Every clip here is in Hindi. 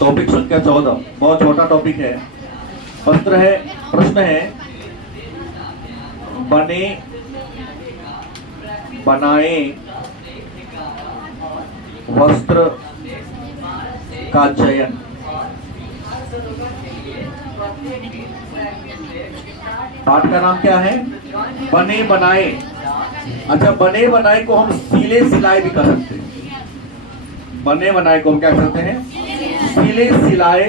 टॉपिक संख्या 14 बहुत छोटा टॉपिक है। पत्र है, प्रश्न है, बने बनाए वस्त्र का चयन। पाठ का नाम क्या है? बने बनाए। अच्छा, बने बनाए को हम सिले सिलाए भी कर सकते हैं। बने बनाए को हम क्या करते हैं? सिले सिलाए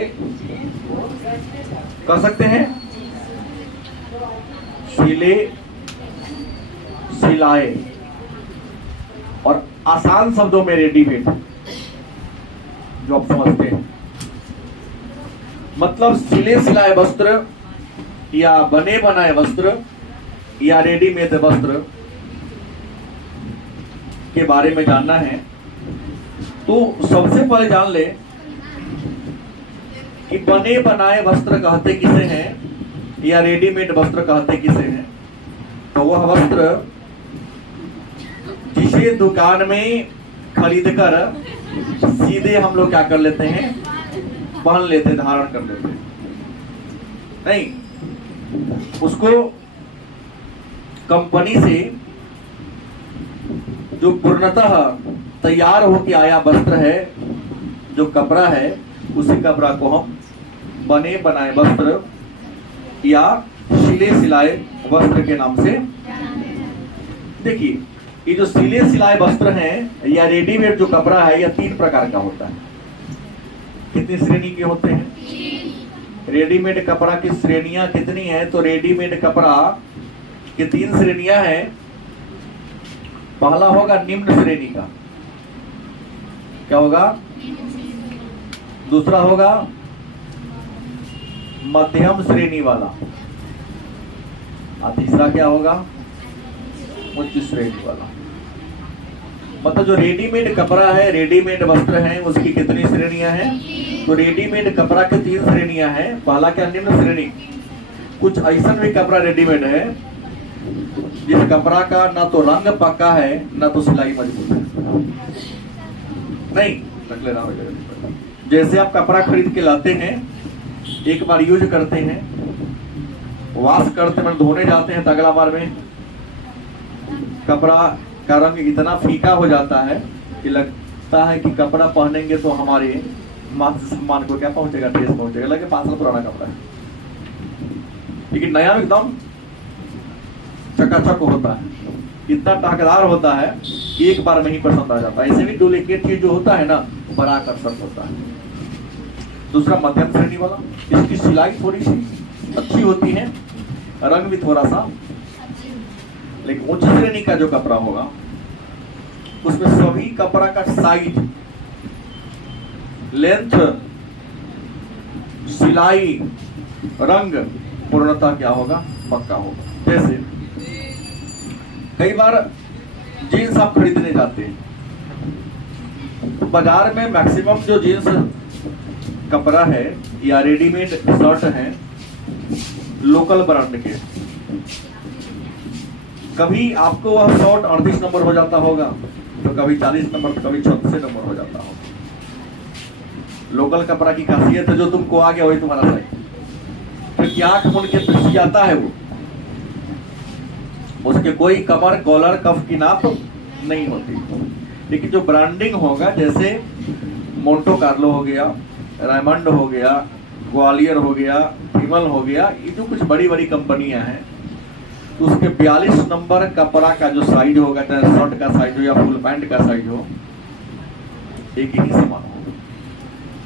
कर सकते हैं। सिले सिलाए और आसान शब्दों में रेडीमेड, जो आप समझते हैं। मतलब सिले सिलाए वस्त्र या बने बनाए वस्त्र या रेडीमेड वस्त्र के बारे में जानना है तो सबसे पहले जान ले कि बने बनाए वस्त्र कहते किसे हैं या रेडीमेड वस्त्र कहते किसे हैं। तो वह वस्त्र जिसे दुकान में खरीदकर सीधे हम लोग क्या कर लेते हैं? पहन लेते हैं, धारण कर लेते हैं। नहीं, उसको कंपनी से जो पूर्णतः तैयार होकर आया वस्त्र है, जो कपड़ा है, उसी कपड़ा को हम बने बनाए वस्त्र या सिले सिलाए वस्त्र के नाम से। देखिए, ये जो सिले सिलाए वस्त्र हैं या रेडीमेड जो कपड़ा है, यह 3 प्रकार का होता है। कितनी श्रेणी के होते हैं? रेडीमेड कपड़ा की श्रेणियां कितनी है? तो रेडीमेड कपड़ा की 3 श्रेणियां हैं। पहला होगा निम्न श्रेणी का, क्या होगा? दूसरा होगा मध्यम श्रेणी वाला, और तीसरा क्या होगा? उच्च श्रेणी वाला। मतलब जो रेडीमेड कपड़ा है, रेडीमेड वस्त्र है, उसकी कितनी श्रेणियां हैं? तो रेडीमेड कपड़ा की 3 श्रेणियां हैं। पहला क्या? निम्न श्रेणी। कुछ ऐसा भी कपड़ा रेडीमेड है जिस कपड़ा का ना तो रंग पक्का है ना तो सिलाई मजबूत है। नहीं, रख लेना हो जाएगा। जैसे आप कपड़ा खरीद के लाते हैं, एक बार यूज करते हैं, वॉश करते हैं, धोने जाते हैं, तो अगला बार में कपड़ा का रंग इतना फीका हो जाता है कि लगता है कि कपड़ा पहनेंगे तो हमारे मान सम्मान को क्या पहुंचेगा? ठेस पहुंचेगा, लगे 5 साल पुराना कपड़ा है। लेकिन नया एकदम चकाचक होता है, इतना टाकदार होता है कि एक बार में ही पसंद आ जाता है। ऐसे भी डुप्लीकेट चीज जो होता है ना, बड़ा आकर्षक होता है। दूसरा मध्यम श्रेणी वाला, इसकी सिलाई थोड़ी सी अच्छी होती है, रंग भी थोड़ा सा। लेकिन उच्च श्रेणी का जो कपड़ा होगा उसमें सभी कपड़ा का साइज, लेंथ, सिलाई, रंग पूर्णतः क्या होगा? पक्का होगा। जैसे कई बार जीन्स आप खरीदने जाते हैं तो बाजार में मैक्सिमम जो जीन्स कपड़ा है या रेडीमेड शर्ट है लोकल ब्रांड के, कभी आपको वह शर्ट 38 नंबर हो जाता होगा, तो कभी 40 नंबर, तो कभी 36 नंबर हो जाता होगा। लोकल कपड़ा की खासियत है, जो तुमको आ गया वही तुम्हारा सही। फिर क्या आंख मुन के पिस जाता है वो, उसके कोई कमर, कॉलर, कफ की नाप नहीं होती। लेकिन जो ब्रांडिंग होगा, जैसे मोंटो कार्लो हो गया, रायमंड हो गया, ग्वालियर हो गया, विमल हो गया, ये जो कुछ बड़ी बड़ी कंपनियां हैं, तो उसके 42 नंबर कपड़ा का जो साइज होगा, चाहे शर्ट का साइज हो या फुल पैंट का साइज हो, एक ही समान होगा।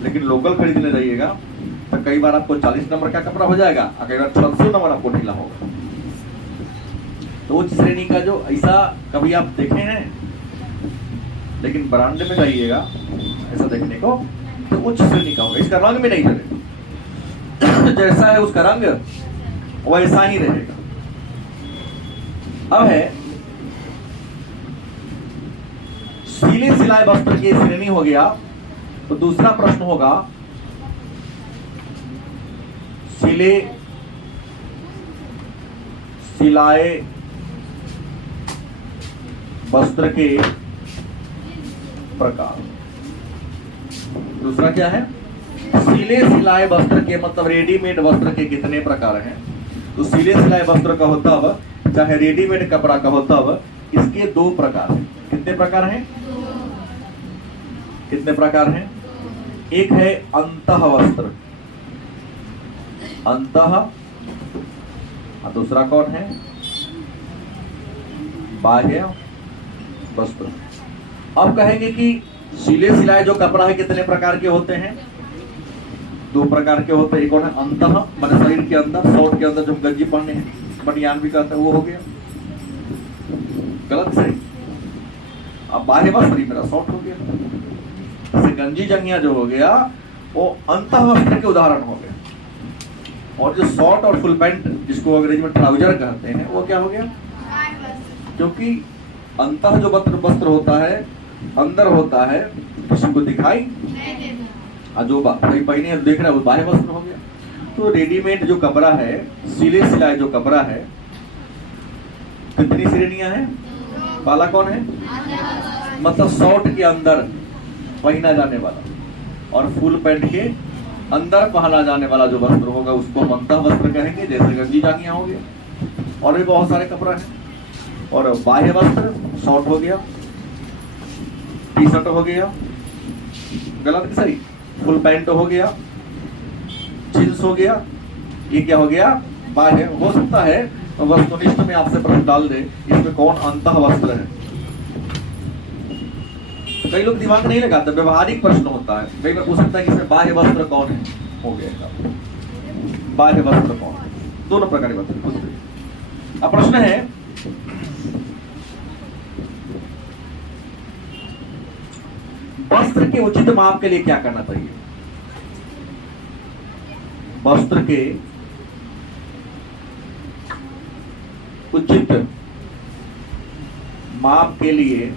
लेकिन लोकल खरीदने जाइएगा तो कई बार आपको 40 नंबर का कपड़ा हो जाएगा और कई बार 36 नंबर आपको ढीला होगा। तो उच्च श्रेणी का जो ऐसा कभी आप देखे हैं, लेकिन ब्रांड में जाइएगा ऐसा देखने को तो उच्च श्रेणी का होगा। इसका रंग भी नहीं चलेगा, जैसा है उसका रंग वैसा ही रहेगा। अब है सिले सिलाए वस्त्र की श्रेणी हो गया। तो दूसरा प्रश्न होगा, सिले सिलाए वस्त्र के प्रकार। दूसरा क्या है? सिले सिलाए वस्त्र के मतलब रेडीमेड वस्त्र के कितने प्रकार हैं? तो सिले सिलाए वस्त्र का होता अब चाहे रेडीमेड कपड़ा का होता अब इसके दो प्रकार हैं। कितने प्रकार हैं? कितने प्रकार हैं? एक है अंतः वस्त्र, अंतः, और दूसरा कौन है? बाह्य वस्त्र। अब कहेंगे कि सिले सिलाए जो कपड़ा है कितने प्रकार के होते हैं? दो प्रकार के होते हैं। एक कौन है? अंतः माने शरीर के अंदर, शॉर्ट के अंदर जो हम गंजी पहने हैं, बनियान भी कहते हैं, वो हो गया। गलत सही। अब बाह्य वस्त्र मेरा शॉर्ट हो गया, जैसे गंजी जंगिया जो हो गया वो अंतः वस्त्र के उदाहरण हो गए। और जो शॉर्ट और फुल पैंट जिसको अंग्रेजी में ट्राउजर कहते हैं वो क्या हो गया? क्योंकि अंतः जो वस्त्र होता है अंदर होता है, किसी को दिखाई और जो पहने देख रहा है वो बाह्य वस्त्र हो गया। तो रेडीमेड जो कपड़ा है, सिले सिलाए जो कपड़ा है, कितनी श्रेणियां हैं? पहला कौन है? मतलब शॉर्ट के अंदर पहना जाने वाला, और फुल पैंट के अंदर पहना जाने वाला जो वस्त्र होगा उसको हम अंतः वस्त्र कहेंगे, जैसे गंजी जांघिया हो गया, और भी बहुत सारे कपड़ा है। और बाह्य वस्त्र शॉर्ट हो गया, टी शर्ट हो गया, गलत कि सही, फुल पैंट हो गया, जींस हो गया, ये क्या हो गया? बाह्य। हो सकता है वस्तुनिष्ठ में आपसे प्रश्न डाल दे इसमें कौन अंतः वस्त्र है। तो कई लोग दिमाग नहीं लगाते, व्यवहारिक प्रश्न होता है, कई बार पूछ सकता है कि इसमें बाह्य वस्त्र कौन है, हो गया बाह्य वस्त्र कौन है। दोनों प्रकार के वस्त्र। अब प्रश्न है वस्त्र के उचित माप के लिए क्या करना चाहिए? वस्त्र के उचित माप के लिए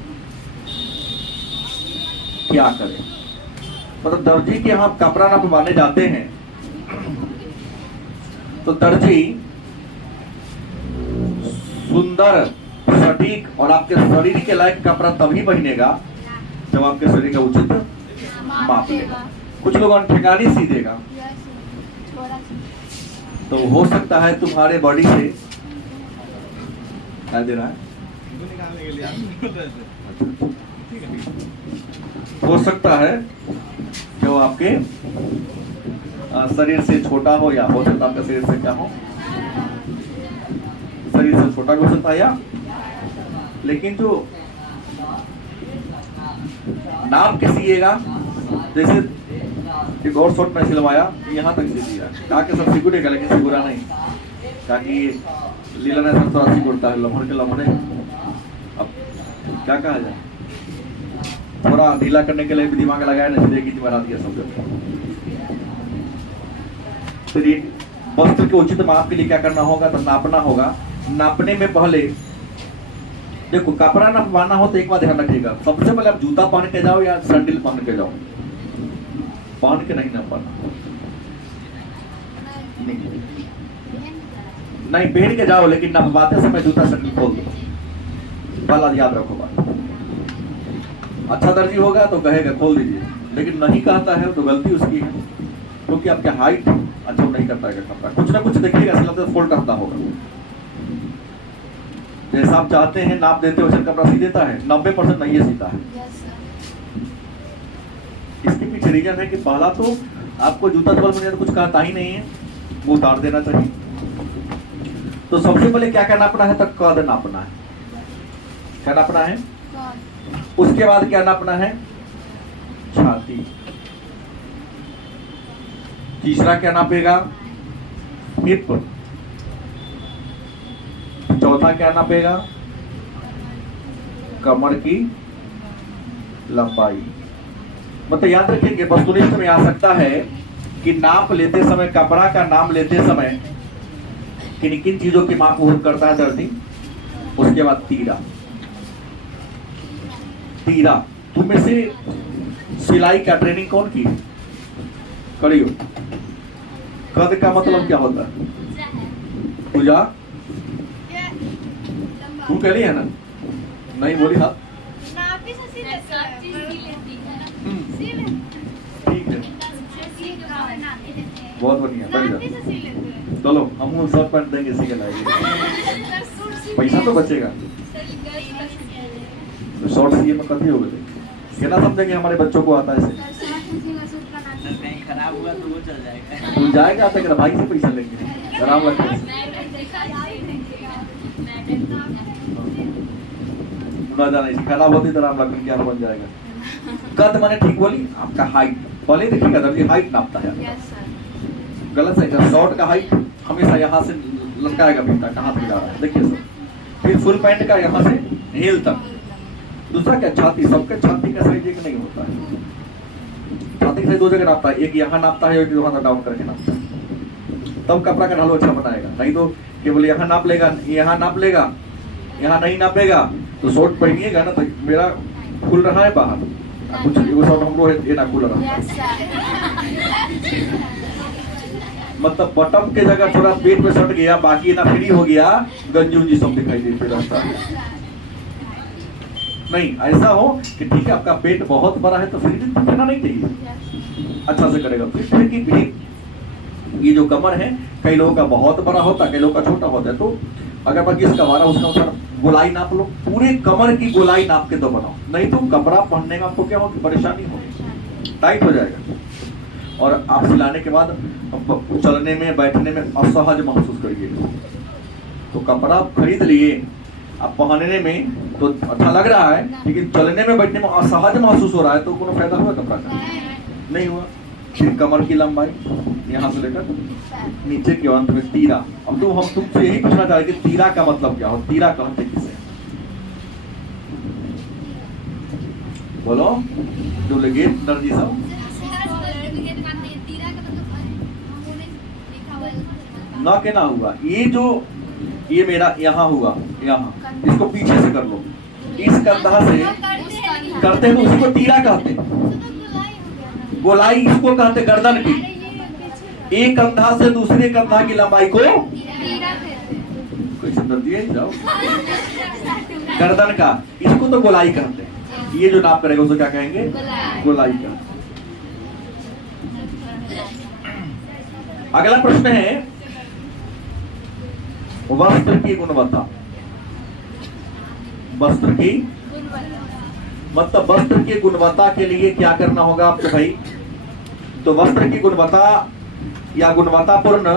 क्या करें? मतलब दर्जी के यहाँ कपड़ा नापवाने जाते हैं तो दर्जी सुंदर, सटीक और आपके शरीर के लायक कपड़ा तभी पहनेगा जब आपके शरीर का उचित माप लेगा। कुछ लोग ठेकानी सी देगा, तो हो सकता है तुम्हारे बॉडी से क्या दे रहा है, हो सकता है कि वो आपके शरीर से छोटा हो, या हो सकता है आपके शरीर से क्या हो, शरीर से छोटा हो सकता है, या लेकिन जो नाप के सिएगा, जैसे एक और शॉर्ट में सिलवाया यहाँ तक सिल दिया, कहा कि सब सिकुड़ेगा लेकिन सिकुड़ा नहीं, ताकि लीला ने सब थोड़ा सिकुड़ता है, लम्हड़ के लम्हड़े। अब क्या कहा जाए, थोड़ा ढीला करने के लिए भी दिमाग लगाया ना, सीधे की बना दिया सब। तो वस्त्र के उचित माप के लिए क्या करना होगा? तो नापना होगा। नापने में पहले देखो, कपड़ा नापवाना हो तो एक बात ध्यान रखिएगा, सबसे पहले आप जूता पहन के जाओ या सैंडल पहन के जाओ, पहन के नहीं नापना, नहीं पहन के जाओ, लेकिन नापवाते समय जूता सैंडल खोल दो, पहला याद रखो बात। अच्छा दर्जी होगा तो कहेगा खोल दीजिए, लेकिन नहीं कहता है तो गलती उसकी है, क्योंकि आपके हाइट अच्छा नहीं करता है कपड़ा, कुछ ना कुछ देखिएगा, ऐसा लगता है फोल्ड करता होगा। जैसा आप चाहते हैं नाप देते हो वैसे कपड़ा सी देता है, 90% नहीं है सीता है। इसके पीछे रीजन है कि पहला तो आपको जूता चप्पल में तो कुछ कहता ही नहीं है, वो उतार देना चाहिए। तो सबसे पहले क्या क्या नापना है? तो कद नापना है। क्या नापना है? उसके बाद क्या नापना है? छाती। तीसरा क्या नापेगा? हिप। चौथा क्या नापेगा? कमर की लंबाई। मतलब याद रखिए, वस्तुनिष्ठ में आ सकता है कि नाप लेते समय, कपड़ा का नाम लेते समय किन किन चीजों की माप वो करता है दर्जी। उसके बाद तीरा। तीरा तुम में से सिलाई का ट्रेनिंग कौन की? करियो। कद का मतलब क्या होता है? पूजा तू कह रही है ना? नहीं बोली हाँ, ठीक है। बहुत बढ़िया, बैठ जाओ। चलो हम शर्ट पैंट देंगे, इसी के लाएंगे, पैसा तो बचेगा। शॉर्ट सी में कथी हो गए, कितना समझेंगे हमारे बच्चों को आता है ऐसे। कहीं खराब हुआ तो वो चल जाएगा, तू जाएगा तो भाई से पैसा लेंगे, आराम रखें। ना जाना, इसे खराब होती तो राम लखन क्या बन जाएगा। कद मैंने ठीक बोली, आपका हाइट पहले देखिएगा तब ये हाइट नापता है। गलत है, शॉर्ट का हाइट हमेशा यहाँ से लटकाएगा फीता, कहाँ तक जा रहा है देखिए सर। फिर फुल पैंट का यहाँ से हील तक। दूसरा क्या, छाती, सबके छाती का साइज एक नहीं होता है, छाती से दो जगह नापता है, एक यहाँ नापता है, एक वहाँ डाउन करके नापता है, तब कपड़ा का ढालो अच्छा बनाएगा। नहीं तो केवल यहाँ नाप लेगा, यहाँ नाप लेगा, यहाँ नहीं नापेगा तो शॉर्ट पहनिएगा ना तो मेरा खुल रहा है बाहर, कुछ वो शॉर्ट हमको ये ना खुल रहा है। मतलब बटन के जगह थोड़ा पेट में सट गया, बाकी ना फ्री हो गया, गंजी उंजी सब दिखाई देते रास्ता। नहीं ऐसा हो कि ठीक है आपका पेट बहुत बड़ा है तो फिर भी दिखना नहीं चाहिए, अच्छा से करेगा। फिर की भी ये जो कमर है, कई लोगों का बहुत बड़ा होता है, कई लोगों का छोटा होता है, तो अगर बाकी इसका वारा उसका अनुसार गोलाई नाप लो, पूरे कमर की गोलाई नाप के तो बनाओ, नहीं तो कपड़ा पहनने में आपको क्या होगी, परेशानी होगी, टाइट हो जाएगा। और आप सिलाने के बाद चलने में बैठने में असहज महसूस करिए, तो कपड़ा खरीद लिए, आप पहनने में तो अच्छा लग रहा है, लेकिन चलने में बैठने में असहज महसूस हो रहा है, तो कोनो फायदा हुआ कपड़ा का, नहीं हुआ। फिर कमर की लंबाई यहाँ से लेकर नीचे के अंत में तीरा। अब तो हम तुमसे यही पूछना चाह रहे कि तीरा का मतलब क्या हो, तीरा कहते किसे, बोलो डुप्लीकेट दर्जी सब। ना के ना हुआ, ये जो ये मेरा यहाँ हुआ, यहाँ इसको पीछे से कर लो, इस कंधा से करते हैं तो उसको तीरा कहते हैं, गोलाई इसको कहते गर्दन की, एक कंधा से दूसरे कंधा की लंबाई को कोई समझ दिए जाओ, गर्दन का, इसको तो गोलाई कहते हैं। ये जो नाप करेगा उसको क्या कहेंगे, गोलाई का। अगला प्रश्न है वस्त्र की गुणवत्ता। वस्त्र की मतलब वस्त्र की गुणवत्ता के लिए क्या करना होगा आपको भाई, तो वस्त्र की गुणवत्ता या गुणवत्तापूर्ण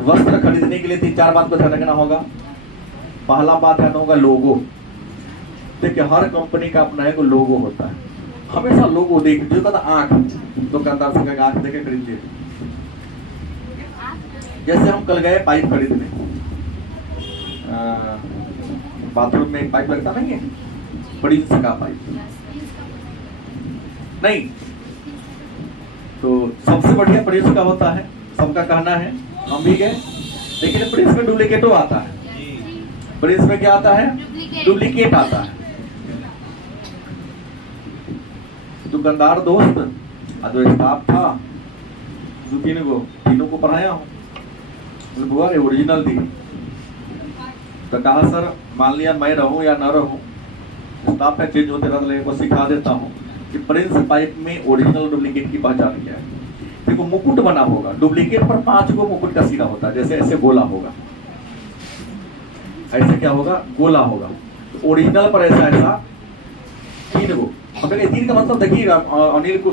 वस्त्र खरीदने के लिए 3-4 बात को ध्यान रखना होगा। पहला बात ध्यान होगा लोगो। देखिए हर कंपनी का अपना एक लोगो होता है, हमेशा लोगो देख, जो कहता आंख, दुकानदार से आंख देखे खरीदते। जैसे हम कल गए पाइप खरीदने, बाथरूम में एक पाइप लगता नहीं है, बड़ी सका पाइप नहीं, तो सबसे बढ़िया प्रेस का होता है, सबका कहना है, हम भी गए, लेकिन प्रेस में डुप्लीकेटो आता है। प्रेस में क्या आता है, डुप्लीकेट आता है। दुकानदार दोस्त जो स्टाफ था, जो तीनों को पढ़ाया हूँ, बुआ ने ओरिजिनल दी, तो कहा सर मान लिया मैं रहूं या न रहूं, स्टाफ का चेंज होते रहता है, को सिखा देता हूं कि प्रिंस पाइप में ओरिजिनल डुप्लीकेट की पहचान क्या है। देखो मुकुट बना होगा, डुप्लीकेट पर 5 गो मुकुट का सिरा होता है, जैसे ऐसे गोला होगा, ऐसे क्या होगा, गोला होगा, तो ओरिजिनल पर ऐसा ऐसा 3 गो। अब 3 का मतलब देखिएगा, अनिल को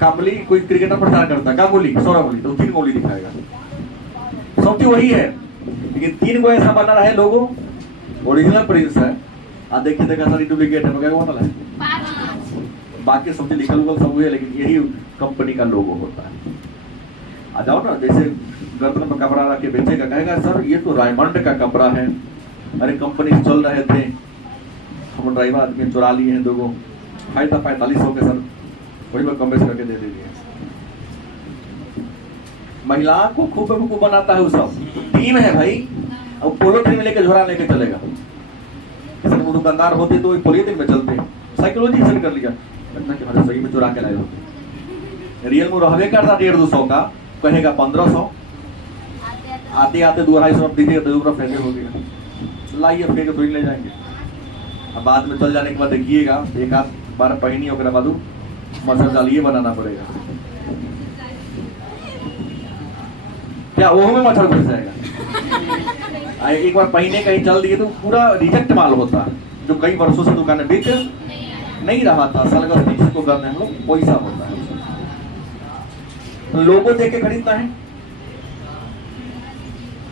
काबुली कोई क्रिकेटर प्रचार करता है, काबुली सौरभ तो 3 गोली दिखाएगा, सब चीज वही है, लेकिन 3 गो ऐसा बना रहा है लोगो, ओरिजिनल प्रिंस है, और देखिए देखा सारी डुप्लीकेट है, क्या बना है, बाकी सब चीज लिखल सब हुए, लेकिन यही कंपनी का लोगो होता है। आ जाओ ना, जैसे गर्दन में कपड़ा रख के बेचेगा, कहेगा सर ये तो रायमंड का कपड़ा है, अरे कंपनी चल रहे थे, हम ड्राइवर आदमी चुरा लिए हैं 2 गो, फायदा 4500 के सर, वही पर कम बेच करके दे दीजिए। महिला को खूब बनाता है, वो सब टीम है भाई, अब पोलो टीम लेके झोरा लेके चलेगा, किसी को दुकानदार होते तो पोलियो में चलते, साइकोलॉजी सेट कर लिया, सही में चुरा के लाए होते, रियल में रहबे करता 150-200 का, कहेगा 1500, आते आते 250 दीजिएगा तो दूसरा फैले हो गया, लाइए फेंक थोड़ी ले जाएंगे। अब बाद में चल जाने के बाद देखिएगा 1-8 बार पहनी होकर बाद मसर डालिए बनाना पड़ेगा। क्या वो में मच्छर घुस जाएगा? एक बार पहने कहीं चल दिए तो पूरा रिजेक्ट माल होता है, जो कई वर्षों से दुकान में बिक नहीं रहा था, सलगस नहीं, जिसको करने हम लोग पैसा होता है। तो लोगो देख के खरीदना है।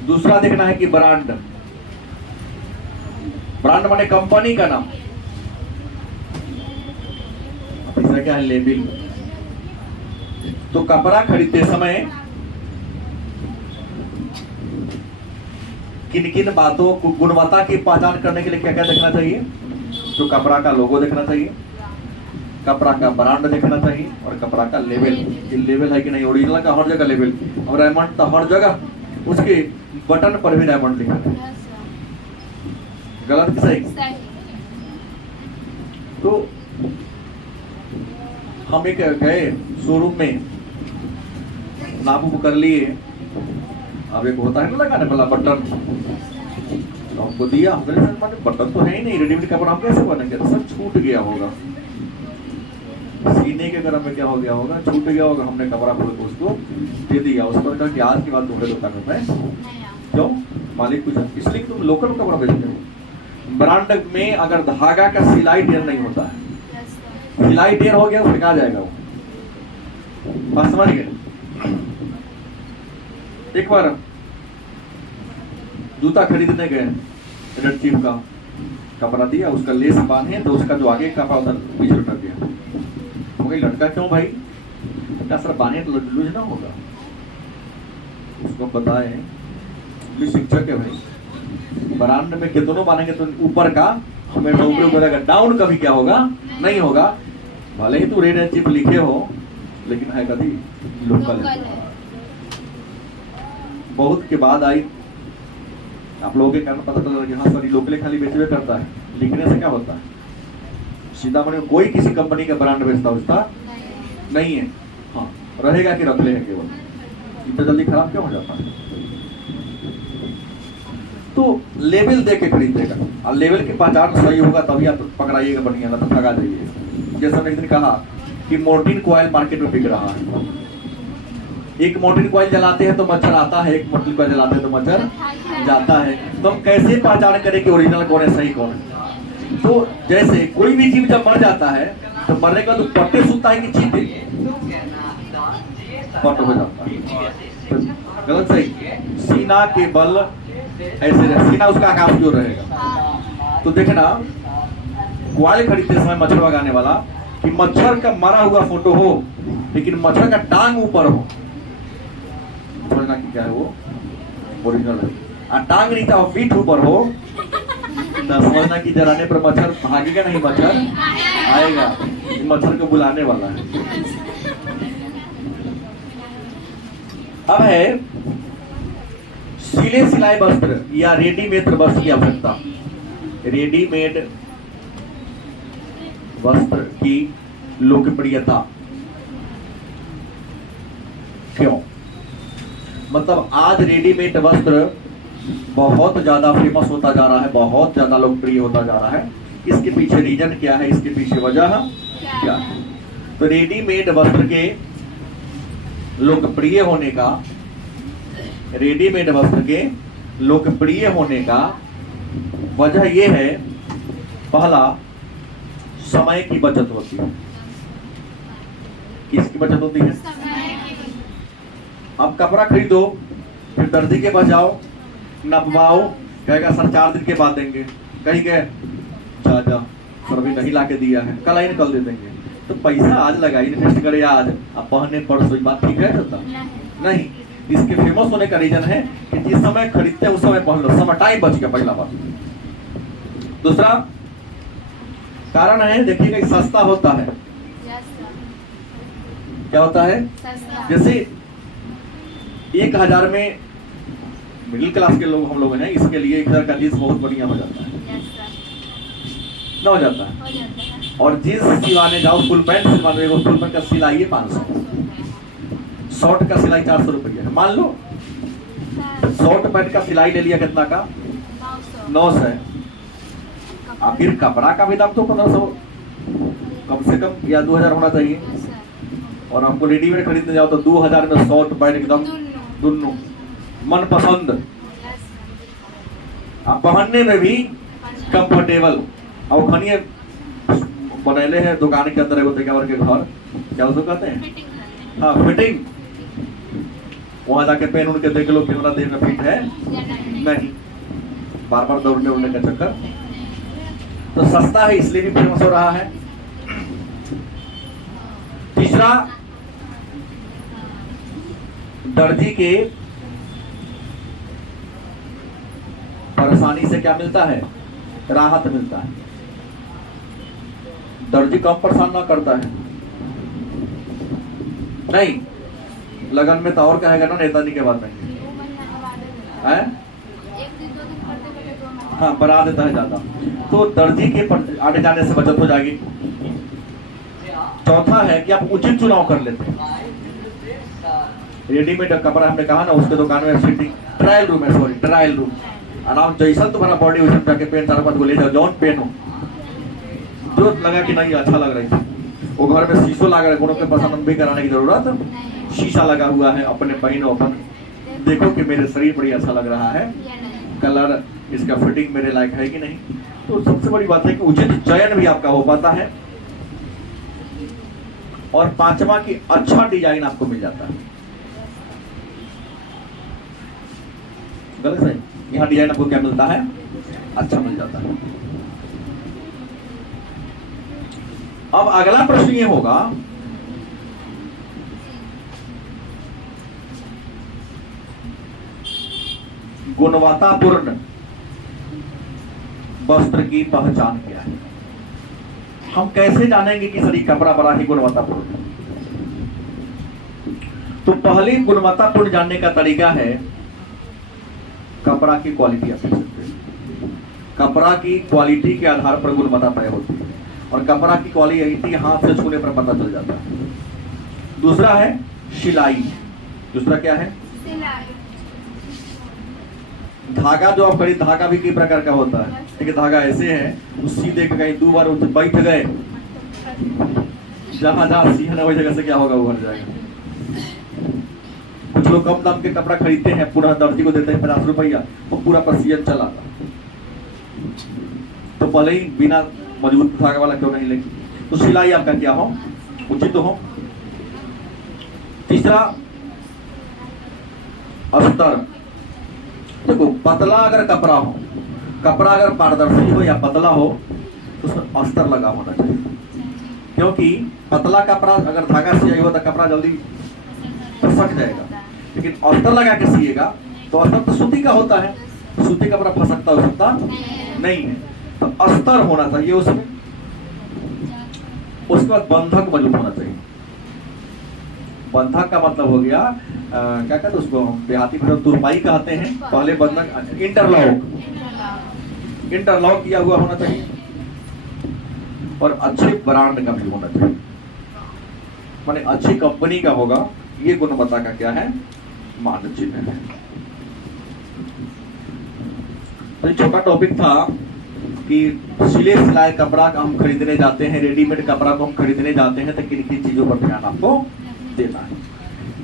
दूसरा देखना है कि ब्रांड, ब्रांड माने कंपनी का नाम। तीसरा क्या है? लेबल। तो कपड़ा खरीदते समय किन किन बातों को, गुणवत्ता की पहचान करने के लिए क्या क्या देखना चाहिए? तो कपड़ा का लोगो देखना चाहिए, कपड़ा का ब्रांड देखना चाहिए, और कपड़ा का लेवल, कि लेवल है कि नहीं। ओरिजिनल का हर जगह लेवल, और डायमंड तो हर जगह उसके बटन पर भी डायमंड लिखा है। गलत कि सही? तो हम एक गए शोरूम में, नाप कर लिए, अब एक होता है ना लगाने वाला बटन, तो हमको दिया, हमने सर बटन तो है ही नहीं, रेडीमेड कपड़ा हम कैसे बनेंगे? तो सर छूट गया होगा, सीने के गरम में क्या हो गया होगा, छूट गया होगा। हमने कपड़ा खोल के उसको दे दिया, उस पर कहा कि आज की बात तुम्हारे दुकान में क्यों मालिक कुछ, इसलिए तुम लोकल कपड़ा बेचते हो। ब्रांड में अगर धागा का सिलाई ढेर नहीं होता है, सिलाई ढेर हो गया फेंका जाएगा वो, बात समझ गए? एक बार जूता खरीदने गए, रेड चीफ का कपड़ा दिया, उसका लेस बांधे तो उसका जो आगे कपड़ा उधर पीछे लटक गया। हो गई लटका क्यों भाई? क्या सर बांधे तो लूज ना होगा। उसको बताए, शिक्षक है भाई, ब्रांड में कितनों बांधेंगे तो ऊपर का हमेशा ऊपर रहेगा, डाउन कभी क्या होगा? नहीं होगा। भले ही तू रेड एंड चीफ लिखे हो, लेकिन है कभी लोकल। बहुत के बाद आई, आप लोगों के कारण पता चला कि हाँ सर लोकल खाली बेचवे करता है। लिखने से क्या होता है? सीतामढ़ी में कोई किसी कंपनी का ब्रांड बेचता उसका नहीं है। हाँ रहेगा कि रखले है केवल, इतना जल्दी खराब क्यों हो जाता है? तो लेवल देख के खरीदेगा, और लेवल की पहचान सही होगा तभी आप पकड़ाइएगा बढ़िया, ना तो ठगा जाइएगा। जैसे हमने एक दिन कहा कि मोर्टीन कॉइल मार्केट में बिक रहा है, एक मोर्टीन कॉइल जलाते हैं तो मच्छर आता है, एक मोर्टीन कॉइल जलाते हैं तो मच्छर जाता है। तो हम कैसे पहचान करें कि ओरिजिनल कौन है, सही कौन है? तो जैसे कोई भी जीव जब मर जाता है तो मरने के बाद तो पट्टे सूखता है कि चीते पट हो जाता है। तो गलत सही? सीना के बल ऐसे रहे, सीना उसका आकाश जो रहेगा। तो देखना कॉइल खरीदते समय मच्छर भगाने वाला, कि मच्छर का मरा हुआ फोटो हो लेकिन मच्छर का टांग ऊपर हो, समझना कि क्या है वो ओरिजिनल है। और टांग नहीं था, फीट ऊपर हो, तो समझना कि जलाने पर मच्छर भागेगा नहीं, मच्छर आएगा, मच्छर को बुलाने वाला है। अब है सिले सिलाए वस्त्र या रेडीमेड वस्त्र की आवश्यकता। रेडीमेड वस्त्र की लोकप्रियता क्यों? मतलब आज रेडीमेड वस्त्र बहुत ज्यादा फेमस होता जा रहा है, बहुत ज्यादा लोकप्रिय होता जा रहा है। इसके पीछे रीजन क्या है, इसके पीछे वजह क्या है? तो रेडीमेड वस्त्र के लोकप्रिय होने का, रेडीमेड वस्त्र के लोकप्रिय होने का वजह यह है, पहला समय की बचत होती है। किसकी बचत होती है? अब कपड़ा खरीदो, फिर दर्जी के पास जाओ, नपवाओ, कहेगा सर 4 दिन के बाद देंगे, कहीं गए जा सर अभी नहीं ला के दिया है, कल आई कल दे देंगे। तो पैसा आज लगाई, इन्वेस्ट करे आज, अब पहने परसों, बात ठीक है चलता नहीं। इसके फेमस होने का रीजन है कि जिस समय खरीदते हैं उस समय पहन लो, समय टाइम बच गया, पहला बात। दूसरा कारण है, देखिएगा सस्ता होता है। क्या होता है? जैसे 1000 में मिडिल क्लास के लोग हम लोग हैं, इसके लिए 1000 का जींस बहुत बढ़िया हो जाता है, ना हो जाता है। और जींस सिलवाने जाओ, फुल पैंट सिलवाने, फुल पैंट का सिलाई है 500, शॉर्ट का सिलाई 400 रुपया है। मान लो शॉर्ट पैंट का सिलाई ले लिया, कितना का? 900 है। अब फिर कपड़ा का भी दाम तो 1500 कम से कम या 2000 होना चाहिए। और हमको रेडीमेड खरीदने जाओ तो 2000 में शॉर्ट पैंट एकदम दोनों मनपसंद, आप पहनने में भी कंफर्टेबल। अब खनिए बनैले है दुकान के अंदर एगो तैयार के घर, क्या उसको कहते हैं, हाँ फिटिंग। वहां जाके पेन उनके देख लो कि हमारा देह में फिट है नहीं, बार बार दौड़ने उड़ने का चक्कर। तो सस्ता है इसलिए भी फेमस हो रहा है। तीसरा, दर्जी के परेशानी से क्या मिलता है, राहत मिलता है। दर्जी कम परेशान ना करता है, नहीं लगन में तो और कहेगा ना नेताजी के बाद में है, हाँ बढ़ा देता है ज्यादा। तो दर्जी के आने जाने से बचत हो जाएगी। चौथा है कि आप उचित चुनाव कर लेते हैं। रेडीमेड कपड़ा हमने कहा ना, उसके दुकान में फिटिंग ट्रायल रूम है, सॉरी ट्रायल रूम, आराम जैसा तुम्हारा बॉडी वैसा जाके पेन सारा बात को ले जाओ, जौन पेन हो जो लगा कि नहीं अच्छा लग रहा है। वो घर में शीशो लगा है, कोनो के पसंद भी कराने की जरूरत, शीशा लगा हुआ है, अपने पहनो, अपन देखो कि मेरे शरीर बड़ी अच्छा लग रहा है, कलर इसका फिटिंग मेरे लायक है कि नहीं। तो सबसे बड़ी बात है कि उचित चयन भी आपका हो पाता है। और पांचवा की अच्छा डिजाइन आपको मिल जाता है। गलत है, यहाँ डिजाइन आपको क्या मिलता है, अच्छा मिल जाता है। अब अगला प्रश्न ये होगा, गुणवत्तापूर्ण वस्त्र की पहचान क्या है। हम कैसे जानेंगे कि सर ये कपड़ा बड़ा ही गुणवत्तापूर्ण है। तो पहली गुणवत्तापूर्ण जानने का तरीका है, कपड़ा की क्वालिटी आप देख सकते हैं। कपड़ा की क्वालिटी के आधार पर गुणवत्ता तय होती है, और कपड़ा की क्वालिटी हाथ से छूने पर पता चल जाता है। दूसरा है सिलाई। दूसरा क्या है, धागा। जो आप खरीद, धागा भी कई प्रकार का होता है। ठीक है, धागा ऐसे है, सीधे कहीं 2 बार बैठ गए, जहां जहां सीधा वही जगह से क्या होगा, उभर जाएगा। कुछ लोग कम दाम के कपड़ा खरीदते हैं, पूरा दर्जी को देते हैं 50 रुपया, वो पूरा सीजन चला। तो पहले ही बिना मजबूत धागा वाला क्यों नहीं लेंगे। तो सिलाई आपका क्या हो, उचित हो। तीसरा अस्तर। देखो पतला अगर कपड़ा हो, कपड़ा अगर पारदर्शी हो या पतला हो, तो उसमें अस्तर लगा होना चाहिए। क्योंकि पतला कपड़ा अगर धागा सियाई हो तो कपड़ा जल्दी फसक जाएगा, लेकिन अस्तर लगा के सिएगा तो अस्तर तो सूती का होता है, सूती कपड़ा फसकता हो सकता नहीं है। तो अस्तर होना चाहिए उसमें। उसके बाद बंधक मजबूत होना चाहिए। बंधक का मतलब हो गया क्या कहते हैं उसको, देहाती में तुरपाई कहते हैं। पहले बंधक इंटरलॉक किया हुआ होना चाहिए, और अच्छे ब्रांड का भी होना चाहिए, माने अच्छी कंपनी का होगा। ये गुणवत्ता का क्या है, मान चिन्ह है। तो छोटा टॉपिक था कि सिले सिलाए कपड़ा हम खरीदने जाते हैं, रेडीमेड कपड़ा को हम खरीदने जाते हैं, तो किन किन चीजों पर ध्यान आपको देना है।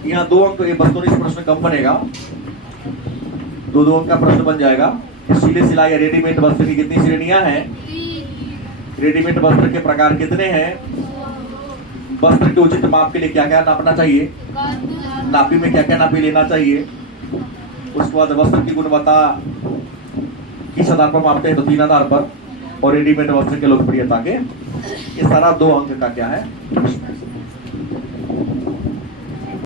यहाँ 2 अंक, ये बस इस प्रश्न कम बनेगा, 2 अंक का प्रश्न बन जाएगा। सिले सिलाई या रेडीमेड वस्त्र की कितनी श्रेणियां हैं, रेडीमेड वस्त्र के प्रकार कितने हैं, वस्त्र के उचित माप के लिए क्या क्या नापना चाहिए, नापी में क्या क्या नापी लेना चाहिए, उसके बाद वस्त्र की गुणवत्ता किस आधार पर मापते हैं, तो 3 आधार पर, और रेडीमेड वस्त्र के लोकप्रियता के, ये सारा 2 अंक का क्या है प्रश्न है।